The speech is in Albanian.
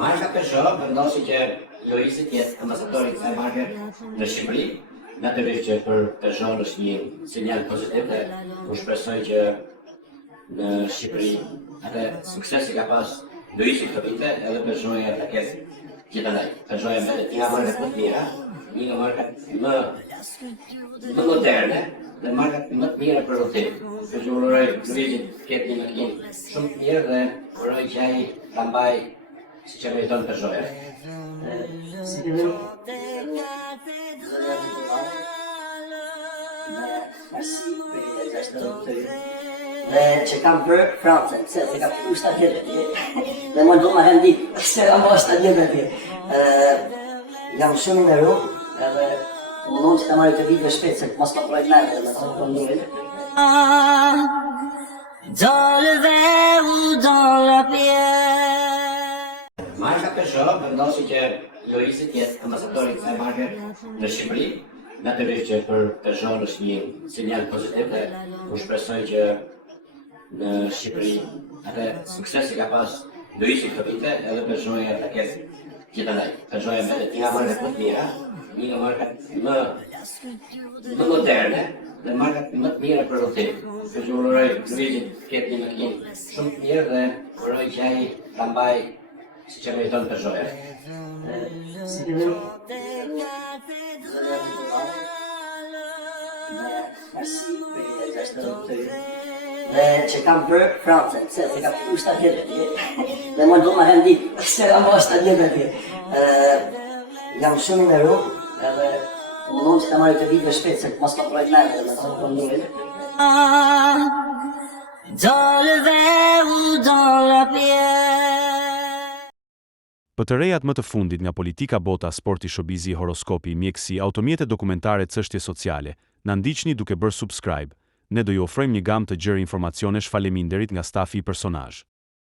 Marka Peugeot vendosi që Llorisi të jetë ambasadori i kësaj marke në Shqipëri. Natyrisht që për Peugeot është një sinjal pozitiv dhe u shpresoj që në Shqipëri atë suksesi ka pas Llorisi këtë vite edhe Peugeot ta ketë gjithandaj. Peugeot me një markë më të mira, një nga markat më moderne dhe markat më të mira për udhëtim. Kështu që uroj Llorisit të ketë një makinë shumë të mirë dhe uroj që ai ta mbajë siç e meriton Peugeot. Dhe që kam bërë Francën, se ka fillu 7 vjetë dhe më do më rendi se kam bërë 7 vjetë atje. Jam shumë në rrugë edhe mundon që ta marrë të video shpejt se mos më projt nërë dhe më thonë për njërë. Marka Peugeot vendosi që Llorisi të jetë ambasadori i kësaj marke në Shqipëri. Natyrisht që për Peugeot është një sinjal pozitiv dhe u shpresoj që në Shqipëri atë suksesi ka pas Llorisi këtë vite edhe Peugeot ta ketë gjithandaj. Peugeot me një nga markat më të mira, një nga markat më moderne dhe markat më të mira për udhëtim. Kështu që uroj Llorisit të ketë një makinë shumë të mirë dhe uroj që ai ta mbajë siç e meriton Peugeot. Dhe që kam bërë Francën, se ka fillu 7 vjetë dhe më do më rendi se kam bërë 7 vjetë atje. Jam shumë në rrugë edhe mundon që ta marrë të video shpejt se mos më projt nërë dhe më thonë për njërë. Për të rejat më të fundit nga politika, bota, sporti, showbizi, horoskopi, mjekësi, automjete dokumentare, çështje sociale, na ndiqni duke bërë subscribe. Ne do ju ofrojmë një gamë të gjerë informacionesh faleminderit nga stafi i personazh.